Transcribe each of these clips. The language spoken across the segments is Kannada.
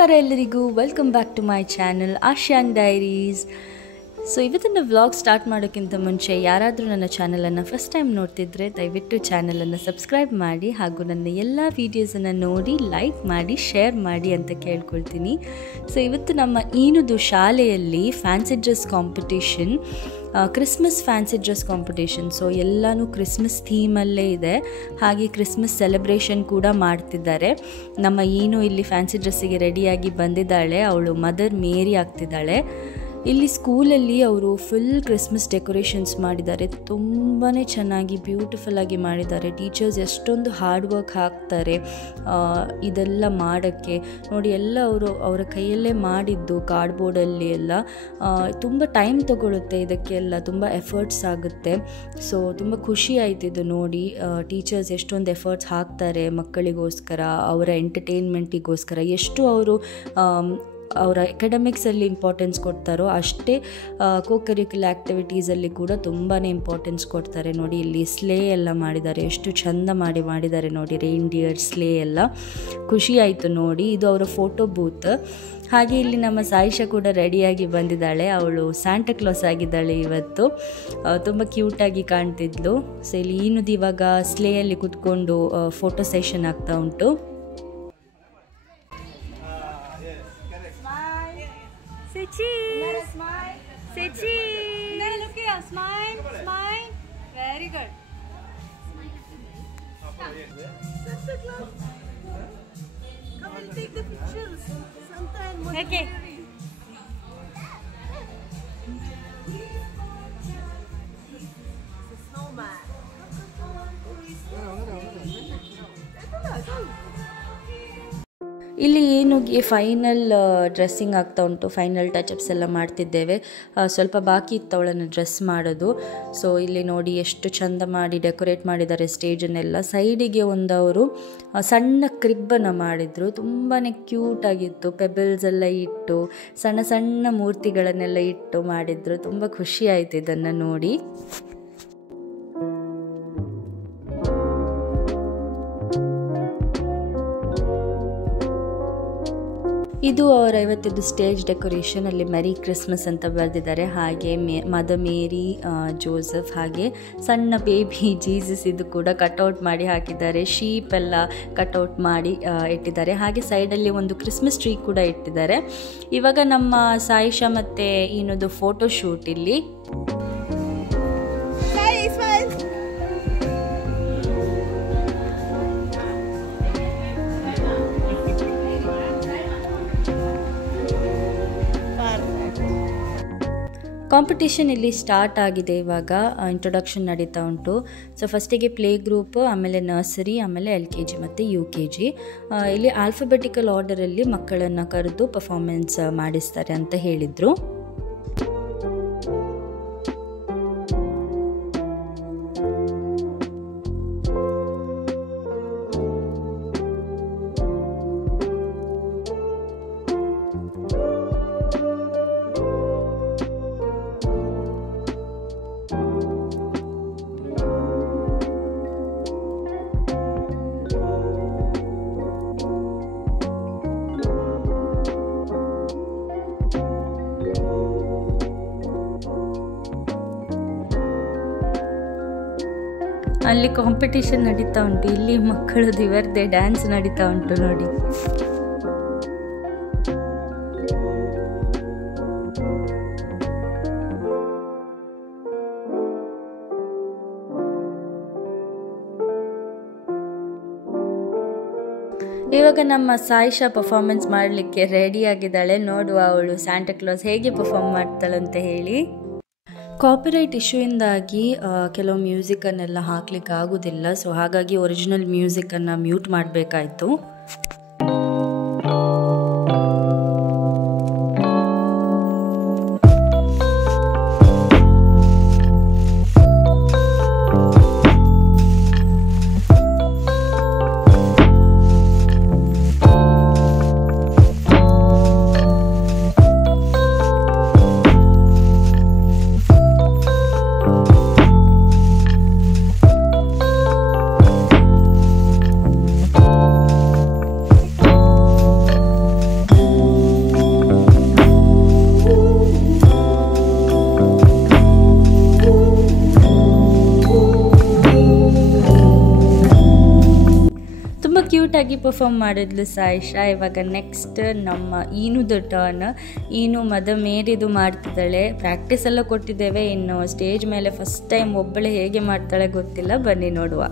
ನಮಸ್ಕಾರ ಎಲ್ಲರಿಗೂ, welcome back to my channel Ashiyan diaries. So ಇವತ್ತಿನ ವ್ಲಾಗ್ ಸ್ಟಾರ್ಟ್ ಮಾಡೋಕ್ಕಿಂತ ಮುಂಚೆ ಯಾರಾದರೂ ನನ್ನ ಚಾನಲನ್ನು ಫಸ್ಟ್ ಟೈಮ್ ನೋಡ್ತಿದ್ರೆ ದಯವಿಟ್ಟು ಚಾನಲನ್ನು ಸಬ್ಸ್ಕ್ರೈಬ್ ಮಾಡಿ ಹಾಗೂ ನನ್ನ ಎಲ್ಲ ವೀಡಿಯೋಸನ್ನು ನೋಡಿ ಲೈಕ್ ಮಾಡಿ ಶೇರ್ ಮಾಡಿ ಅಂತ ಕೇಳ್ಕೊಳ್ತೀನಿ. ಸೊ ಇವತ್ತು ನಮ್ಮ ಈನುದು ಶಾಲೆಯಲ್ಲಿ fancy dress competition, Christmas fancy dress competition. So ಎಲ್ಲನೂ ಕ್ರಿಸ್ಮಸ್ ಥೀಮಲ್ಲೇ ಇದೆ. ಹಾಗೆ ಕ್ರಿಸ್ಮಸ್ ಸೆಲೆಬ್ರೇಷನ್ ಕೂಡ ಮಾಡ್ತಿದ್ದಾರೆ. ನಮ್ಮ ಈನು ಇಲ್ಲಿ ಫ್ಯಾನ್ಸಿ ಡ್ರೆಸ್ಸಿಗೆ ರೆಡಿಯಾಗಿ ಬಂದಿದ್ದಾಳೆ. ಅವಳು ಮದರ್ ಮೇರಿ ಆಗ್ತಿದ್ದಾಳೆ. ಇಲ್ಲಿ ಸ್ಕೂಲಲ್ಲಿ ಅವರು ಫುಲ್ ಕ್ರಿಸ್ಮಸ್ ಡೆಕೋರೇಷನ್ಸ್ ಮಾಡಿದ್ದಾರೆ. ತುಂಬಾ ಚೆನ್ನಾಗಿ ಬ್ಯೂಟಿಫುಲ್ಲಾಗಿ ಮಾಡಿದ್ದಾರೆ. ಟೀಚರ್ಸ್ ಎಷ್ಟೊಂದು ಹಾರ್ಡ್ ವರ್ಕ್ ಹಾಕ್ತಾರೆ ಇದೆಲ್ಲ ಮಾಡೋಕ್ಕೆ. ನೋಡಿ, ಎಲ್ಲ ಅವರ ಕೈಯಲ್ಲೇ ಮಾಡಿದ್ದು ಕಾರ್ಡ್ಬೋರ್ಡಲ್ಲಿ ಎಲ್ಲ ತುಂಬ ಟೈಮ್ ತೊಗೊಳುತ್ತೆ. ಇದಕ್ಕೆಲ್ಲ ತುಂಬ ಎಫರ್ಟ್ಸ್ ಆಗುತ್ತೆ. ಸೊ ತುಂಬ ಖುಷಿ ಆಯ್ತಿದ್ದು ನೋಡಿ. ಟೀಚರ್ಸ್ ಎಷ್ಟೊಂದು ಎಫರ್ಟ್ಸ್ ಹಾಕ್ತಾರೆ ಮಕ್ಕಳಿಗೋಸ್ಕರ, ಅವರ ಎಂಟರ್ಟೈನ್ಮೆಂಟಿಗೋಸ್ಕರ. ಎಷ್ಟು ಅವರು ಅವರ ಎಕಡೆಮಿಕ್ಸಲ್ಲಿ ಇಂಪಾರ್ಟೆನ್ಸ್ ಕೊಡ್ತಾರೋ ಅಷ್ಟೇ ಕೋ ಕರಿಕ್ಯುಲರ್ ಆ್ಯಕ್ಟಿವಿಟೀಸಲ್ಲಿ ಕೂಡ ತುಂಬಾ ಇಂಪಾರ್ಟೆನ್ಸ್ ಕೊಡ್ತಾರೆ. ನೋಡಿ, ಇಲ್ಲಿ ಸ್ಲೇ ಎಲ್ಲ ಮಾಡಿದ್ದಾರೆ. ಎಷ್ಟು ಚೆಂದ ಮಾಡಿದ್ದಾರೆ ನೋಡಿ, ರೇನ್ಡಿಯರ್ ಸ್ಲೇ ಎಲ್ಲ. ಖುಷಿ ಆಯಿತು ನೋಡಿ. ಇದು ಅವರ ಫೋಟೋ ಬೂತ್. ಹಾಗೆ ಇಲ್ಲಿ ನಮ್ಮ ಸಾಯಿಷಾ ಕೂಡ ರೆಡಿಯಾಗಿ ಬಂದಿದ್ದಾಳೆ. ಅವಳು ಸ್ಯಾಂಟಾ ಕ್ಲಾಸ್ ಆಗಿದ್ದಾಳೆ ಇವತ್ತು. ತುಂಬ ಕ್ಯೂಟಾಗಿ ಕಾಣ್ತಿದ್ಲು. ಸೊ ಇಲ್ಲಿ ಈನುದು ಇವಾಗ ಸ್ಲೇಯಲ್ಲಿ ಕೂತ್ಕೊಂಡು ಫೋಟೋ ಸೆಷನ್ ಆಗ್ತಾ ಉಂಟು. Say cheese. Smile. Say cheese. No, look here. Smile. Smile. Very good. Santa Claus. Come and take the pictures. Santa and Mother Mary. The snowman. ಇಲ್ಲಿ ಏನುಗೆ ಫೈನಲ್ ಡ್ರೆಸ್ಸಿಂಗ್ ಆಗ್ತಾ ಉಂಟು. ಫೈನಲ್ ಟಚಪ್ಸ್ ಎಲ್ಲ ಮಾಡ್ತಿದ್ದೇವೆ. ಸ್ವಲ್ಪ ಬಾಕಿ ಇತ್ತು ಅವಳನ್ನು ಡ್ರೆಸ್ ಮಾಡೋದು. ಸೊ ಇಲ್ಲಿ ನೋಡಿ ಎಷ್ಟು ಚಂದ ಮಾಡಿ ಡೆಕೋರೇಟ್ ಮಾಡಿದ್ದಾರೆ ಸ್ಟೇಜನ್ನೆಲ್ಲ. ಸೈಡಿಗೆ ಅವರು ಸಣ್ಣ ಕ್ರಿಬ್ಬನ್ನು ಮಾಡಿದರು. ತುಂಬಾ ಕ್ಯೂಟಾಗಿತ್ತು. ಪೆಬಲ್ಸ್ ಎಲ್ಲ ಇಟ್ಟು ಸಣ್ಣ ಸಣ್ಣ ಮೂರ್ತಿಗಳನ್ನೆಲ್ಲ ಇಟ್ಟು ಮಾಡಿದರು. ತುಂಬ ಖುಷಿ ಆಯಿತು ಇದನ್ನು ನೋಡಿ. ಇದು ಅವರ ಇವತ್ತಿದ್ದು ಸ್ಟೇಜ್ ಡೆಕೋರೇಷನ್. ಅಲ್ಲಿ ಮೆರಿ ಕ್ರಿಸ್ಮಸ್ ಅಂತ ಬರೆದಿದ್ದಾರೆ. ಹಾಗೆ ಮದರ್ ಮೇರಿ, ಜೋಸೆಫ್, ಹಾಗೆ ಸಣ್ಣ ಬೇಬಿ ಜೀಸಸ್ ಇದು ಕೂಡ ಕಟ್ಔಟ್ ಮಾಡಿ ಹಾಕಿದ್ದಾರೆ. ಶೀಪ್ ಎಲ್ಲ ಕಟ್ಔಟ್ ಮಾಡಿ ಇಟ್ಟಿದ್ದಾರೆ. ಹಾಗೆ ಸೈಡಲ್ಲಿ ಒಂದು ಕ್ರಿಸ್ಮಸ್ ಟ್ರೀ ಕೂಡ ಇಟ್ಟಿದ್ದಾರೆ. ಇವಾಗ ನಮ್ಮ ಸಾಯಿಷಾ ಮತ್ತು ಇನ್ನೊಂದು ಫೋಟೋ ಶೂಟ್ ಇಲ್ಲಿ. ಕಾಂಪಿಟೇಷನ್ ಇಲ್ಲಿ ಸ್ಟಾರ್ಟ್ ಆಗಿದೆ. ಇವಾಗ ಇಂಟ್ರೊಡಕ್ಷನ್ ನಡೀತಾ ಉಂಟು. ಸೊ ಫಸ್ಟಿಗೆ ಪ್ಲೇ ಗ್ರೂಪ್, ಆಮೇಲೆ ನರ್ಸರಿ, ಆಮೇಲೆ LKG ಮತ್ತು UKG. ಇಲ್ಲಿ ಆಲ್ಫಾಬೆಟಿಕಲ್ ಆರ್ಡರಲ್ಲಿ ಮಕ್ಕಳನ್ನು ಕರೆದು ಪರ್ಫಾರ್ಮೆನ್ಸ್ ಮಾಡಿಸ್ತಾರೆ ಅಂತ ಹೇಳಿದರು. ಅಲ್ಲಿ ಕಾಂಪಿಟೇಷನ್ ನಡೀತಾ ಉಂಟು. ಇಲ್ಲಿ ಮಕ್ಕಳದು ಇವರದೇ ಡ್ಯಾನ್ಸ್ ನಡೀತಾ ಉಂಟು ನೋಡಿ. ಇವಾಗ ನಮ್ಮ ಸಾಯಿಷಾ ಪರ್ಫಾರ್ಮೆನ್ಸ್ ಮಾಡಲಿಕ್ಕೆ ರೆಡಿ ಆಗಿದ್ದಾಳೆ. ನೋಡುವ ಅವಳು ಸ್ಯಾಂಟಾ ಕ್ಲಾಸ್ ಹೇಗೆ ಪರ್ಫಾರ್ಮ್ ಮಾಡ್ತಾಳಂತ ಹೇಳಿ. ಕಾಪಿರೈಟ್ ಇಶ್ಯೂಯಿಂದಾಗಿ ಕೆಲವು ಮ್ಯೂಸಿಕನ್ನೆಲ್ಲ ಹಾಕ್ಲಿಕ್ಕೆ ಆಗೋದಿಲ್ಲ. ಸೊ ಹಾಗಾಗಿ ಒರಿಜಿನಲ್ ಮ್ಯೂಸಿಕನ್ನು ಮ್ಯೂಟ್ ಮಾಡಬೇಕಾಯಿತು. ಕ್ಯೂಟಾಗಿ ಪರ್ಫಾರ್ಮ್ ಮಾಡಿದ್ಲು ಸಾಯಿಷಾ. ಇವಾಗ ನೆಕ್ಸ್ಟ್ ನಮ್ಮ ಈನುದು ಟರ್ನ್. ಈನು ಮೇರಿದು ಮಾಡ್ತಿದ್ದಾಳೆ. ಪ್ರಾಕ್ಟೀಸ್ ಎಲ್ಲ ಕೊಟ್ಟಿದ್ದೇವೆ, ಇನ್ನು ಸ್ಟೇಜ್ ಮೇಲೆ ಫಸ್ಟ್ ಟೈಮ್ ಒಬ್ಬಳೆ ಹೇಗೆ ಮಾಡ್ತಾಳೆ ಗೊತ್ತಿಲ್ಲ, ಬನ್ನಿ ನೋಡುವ.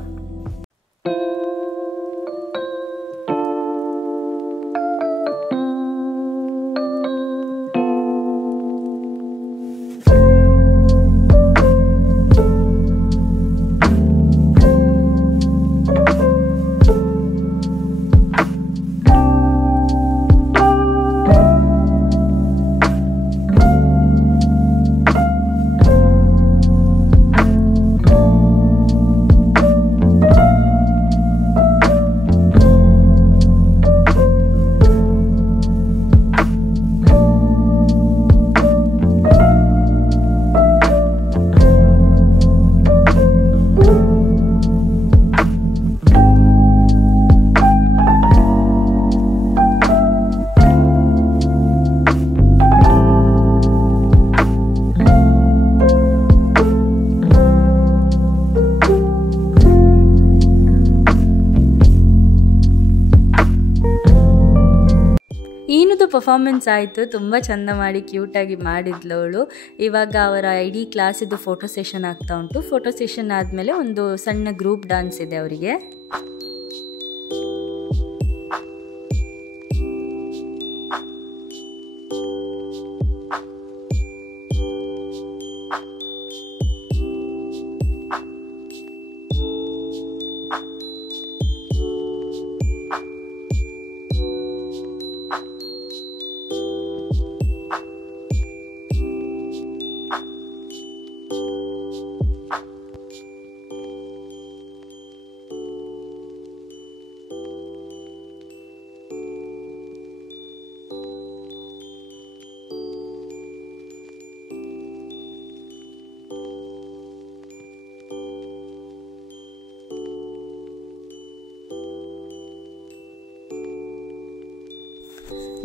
ಈನುದು ಪರ್ಫಾರ್ಮೆನ್ಸ್ ಆಯಿತು, ತುಂಬ ಚೆಂದ ಮಾಡಿ ಕ್ಯೂಟಾಗಿ ಮಾಡಿದ್ಲು ಅವಳು. ಇವಾಗ ಅವರ ಇಡೀ ಕ್ಲಾಸಿದ್ದು ಫೋಟೋ ಸೆಷನ್ ಆಗ್ತಾ ಉಂಟು. ಫೋಟೋ ಸೆಷನ್ ಆದಮೇಲೆ ಒಂದು ಸಣ್ಣ ಗ್ರೂಪ್ ಡ್ಯಾನ್ಸ್ ಇದೆ ಅವರಿಗೆ.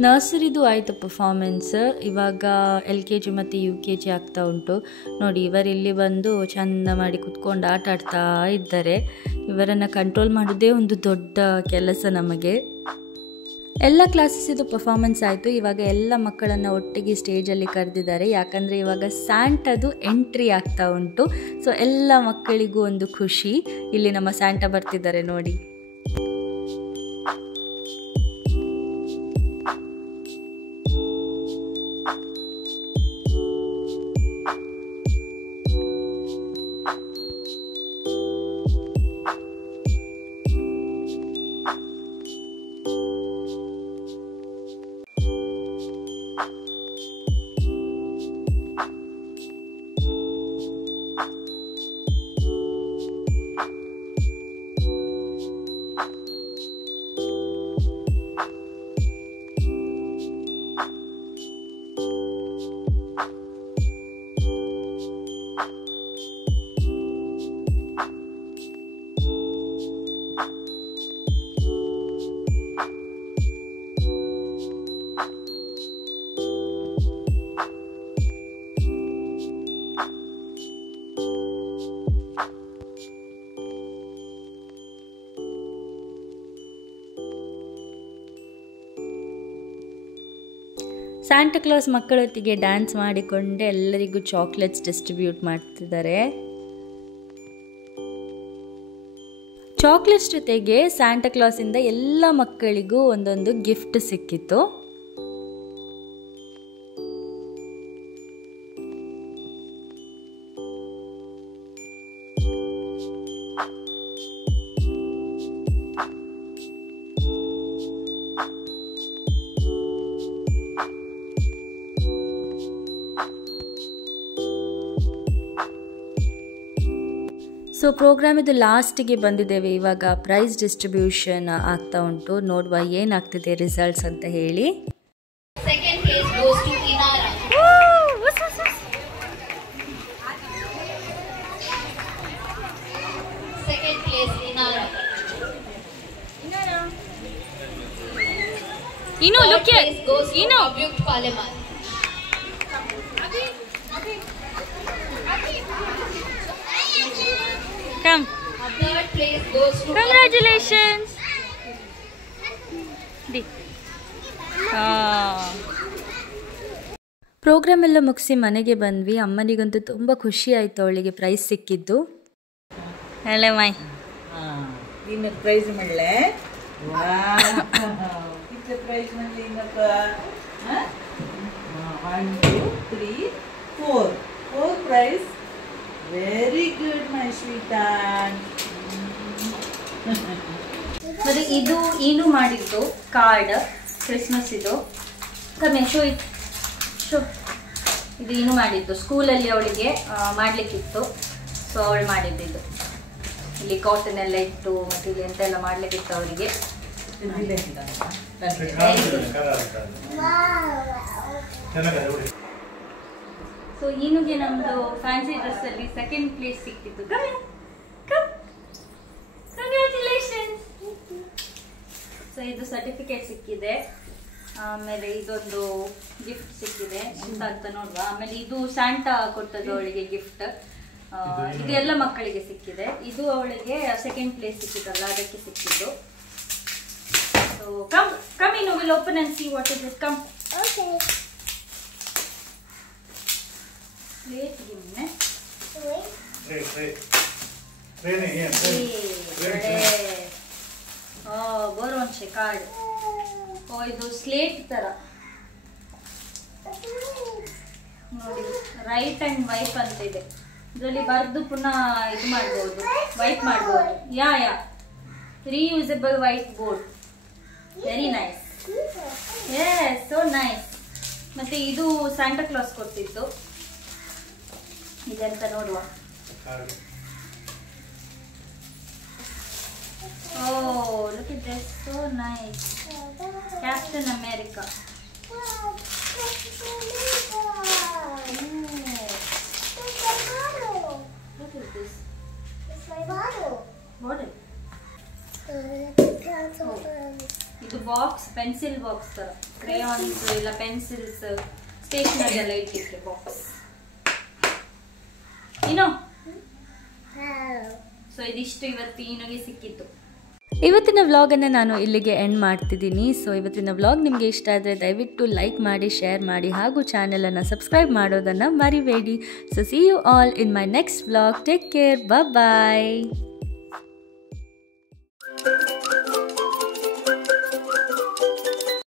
ನರ್ಸರಿದು ಆಯಿತು ಪರ್ಫಾರ್ಮೆನ್ಸ್. ಇವಾಗ LKG ಮತ್ತು UKG ಆಗ್ತಾ ಉಂಟು. ನೋಡಿ, ಇವರಿಲ್ಲಿ ಬಂದು ಚೆಂದ ಮಾಡಿ ಕುತ್ಕೊಂಡು ಆಟ ಆಡ್ತಾ ಇದ್ದಾರೆ. ಇವರನ್ನು ಕಂಟ್ರೋಲ್ ಮಾಡೋದೇ ಒಂದು ದೊಡ್ಡ ಕೆಲಸ ನಮಗೆ. ಎಲ್ಲ ಕ್ಲಾಸಸ್ಸಿದು ಪರ್ಫಾರ್ಮೆನ್ಸ್ ಆಯಿತು. ಇವಾಗ ಎಲ್ಲ ಮಕ್ಕಳನ್ನು ಒಟ್ಟಿಗೆ ಸ್ಟೇಜಲ್ಲಿ ಕರೆದಿದ್ದಾರೆ, ಯಾಕಂದರೆ ಇವಾಗ ಸ್ಯಾಂಟದು ಎಂಟ್ರಿ ಆಗ್ತಾ ಉಂಟು. ಸೊ ಎಲ್ಲ ಮಕ್ಕಳಿಗೂ ಒಂದು ಖುಷಿ. ಇಲ್ಲಿ ನಮ್ಮ ಸ್ಯಾಂಟ ಬರ್ತಿದ್ದಾರೆ ನೋಡಿ. ಸ್ಯಾಂಟಾ ಕ್ಲಾಸ್ ಮಕ್ಕಳೊತ್ತಿಗೆ ಡ್ಯಾನ್ಸ್ ಮಾಡಿಕೊಂಡೆ ಎಲ್ಲರಿಗೂ ಚಾಕ್ಲೇಟ್ಸ್ ಡಿಸ್ಟ್ರಿಬ್ಯೂಟ್ ಮಾಡ್ತಿದ್ದಾರೆ. ಚಾಕ್ಲೇಟ್ಸ್ ಜೊತೆಗೆ ಸ್ಯಾಂಟಾ ಕ್ಲಾಸಿಂದ ಎಲ್ಲ ಮಕ್ಕಳಿಗೂ ಒಂದೊಂದು ಗಿಫ್ಟ್ ಸಿಕ್ಕಿತ್ತು. ಸೊ ಪ್ರೋಗ್ರಾಮಿದು ಲಾಸ್ಟಿಗೆ ಬಂದಿದ್ದೇವೆ. ಇವಾಗ ಪ್ರೈಸ್ ಡಿಸ್ಟ್ರಿಬ್ಯೂಷನ್ ಆಗ್ತಾ ಉಂಟು. ನೋಡುವ ಏನಾಗ್ತಿದೆ ರಿಸಲ್ಟ್ಸ್ ಅಂತ ಹೇಳಿ. Second place goes to Inara. Second place Inara. Inu, look here. Inu. Avyukt Paleman. Come. Third place goes to Congratulations. Programme ಎಲ್ಲ ಮುಗಿಸಿ ಮನೆಗೆ ಬಂದ್ವಿ. ಅಮ್ಮನಿಗಂತೂ ತುಂಬ ಖುಷಿ ಆಯಿತು, ಅವಳಿಗೆ ಪ್ರೈಸ್ ಸಿಕ್ಕಿದ್ದು. ಹೇಳೆ ಮೈ ಇನ್ನು ಪ್ರೈಸ್ ಮಾಡಲೆ ಪ್ರೈಸ್ ಮಾಡಲಿ ಇನ್ನಪ್ಪ 1 2 3 4 prize. Very good my sweet. ಮತ್ತು ಇದು ಏನು ಮಾಡಿದ್ದು ಕಾರ್ಡ್ ಕ್ರಿಸ್ಮಸ್ ಇದು. ಕಮ್ಮಿ ಶೋ ಇದು ಏನು ಮಾಡಿದ್ದು ಸ್ಕೂಲಲ್ಲಿ ಅವಳಿಗೆ ಮಾಡಲಿಕ್ಕಿತ್ತು. ಸೊ ಅವಳು ಮಾಡಿದ್ದು ಇಲ್ಲಿ ಕಾಟನ್ ಎಲ್ಲ ಇಟ್ಟು ಮತ್ತು ಇಲ್ಲಿ ಎಂತೆಲ್ಲ ಮಾಡಲಿಕ್ಕಿತ್ತು ಅವರಿಗೆ. ಸೊ ಈನುಗೆ ನಮ್ಮದು ಫ್ಯಾನ್ಸಿ ಡ್ರೆಸ್ಸಲ್ಲಿ ಸೆಕೆಂಡ್ ಪ್ಲೇಸ್ ಸಿಕ್ಕಿತ್ತು. ಕಂಗ್ರ್ಯಾಚುಲೇಷನ್ಸ್. ಸೊ ಇದು ಸರ್ಟಿಫಿಕೇಟ್ ಸಿಕ್ಕಿದೆ. ಆಮೇಲೆ ಇದೊಂದು ಗಿಫ್ಟ್ ಸಿಕ್ಕಿದೆ ಎಂತ ಅಂತ ನೋಡುವ. ಆಮೇಲೆ ಇದು ಸ್ಯಾಂಟಾ ಕೊಟ್ಟದ್ದು ಅವಳಿಗೆ ಗಿಫ್ಟ್. ಇದು ಎಲ್ಲ ಮಕ್ಕಳಿಗೆ ಸಿಕ್ಕಿದೆ. ಇದು ಅವಳಿಗೆ ಸೆಕೆಂಡ್ ಪ್ಲೇಸ್ ಸಿಕ್ಕಿದಲ್ಲ ಅದಕ್ಕೆ ಸಿಕ್ಕಿದ್ದು. So come in, will open and see what is it. Come. Okay. Plate ಗಿಮ್ನೆ. ಬೋರೋನ್ಶೆ ಕಾರ್ಡ್. ಇದು ಸ್ಲೇಟ್ ತರ ನೋಡಿ, ರೈಟ್ ಅಂಡ್ ವೈಪ್ ಅಂತ ಇದೆ. ಇದರಲ್ಲಿ ಬರೆದು ಪುನಃ ಇದು ಮಾಡ್ಬೋದು, ವೈಪ್ ಮಾಡ್ಬೋದು. Yeah reusable white board. Very nice. Yes, so nice. ಮತ್ತೆ ಇದು ಸ್ಯಾಂಟಾ ಕ್ಲಾಸ್ ಕೊಟ್ಟಿದ್ದು. ಇದೆಂತ ನೋಡುವ. Oh, look at this, so nice. Captain America. Look at this. It's my bottle. Bottle. Oh. ಇದು ಬಾಕ್ಸ್, ಪೆನ್ಸಿಲ್ ಬಾಕ್ಸ್ ತರ. ಕ್ರೇಯಾನ್ಸ್ ಇಲ್ಲ ಪೆನ್ಸಿಲ್ಸ್, ಸ್ಟೇಷನರಿ ಎಲ್ಲ ಇಟ್ಟಿಕ್ಕೆ ಬಾಕ್ಸ್. ಏನೋ. ಸೊ ಇದಿಷ್ಟು ಇವತ್ತು ಈನುಗೆ ಸಿಕ್ಕಿತ್ತು. ಇವತ್ತಿನ ವ್ಲಾಗನ್ನು ನಾನು ಇಲ್ಲಿಗೆ ಎಂಡ್ ಮಾಡ್ತಿದ್ದೀನಿ. ಸೊ ಇವತ್ತಿನ ವ್ಲಾಗ್ ನಿಮಗೆ ಇಷ್ಟ ಆದರೆ ದಯವಿಟ್ಟು ಲೈಕ್ ಮಾಡಿ, ಶೇರ್ ಮಾಡಿ ಹಾಗೂ ಚಾನಲನ್ನು ಸಬ್ಸ್ಕ್ರೈಬ್ ಮಾಡೋದನ್ನು ಮರಿಬೇಡಿ. So see you all in my next vlog. Take care. Bye.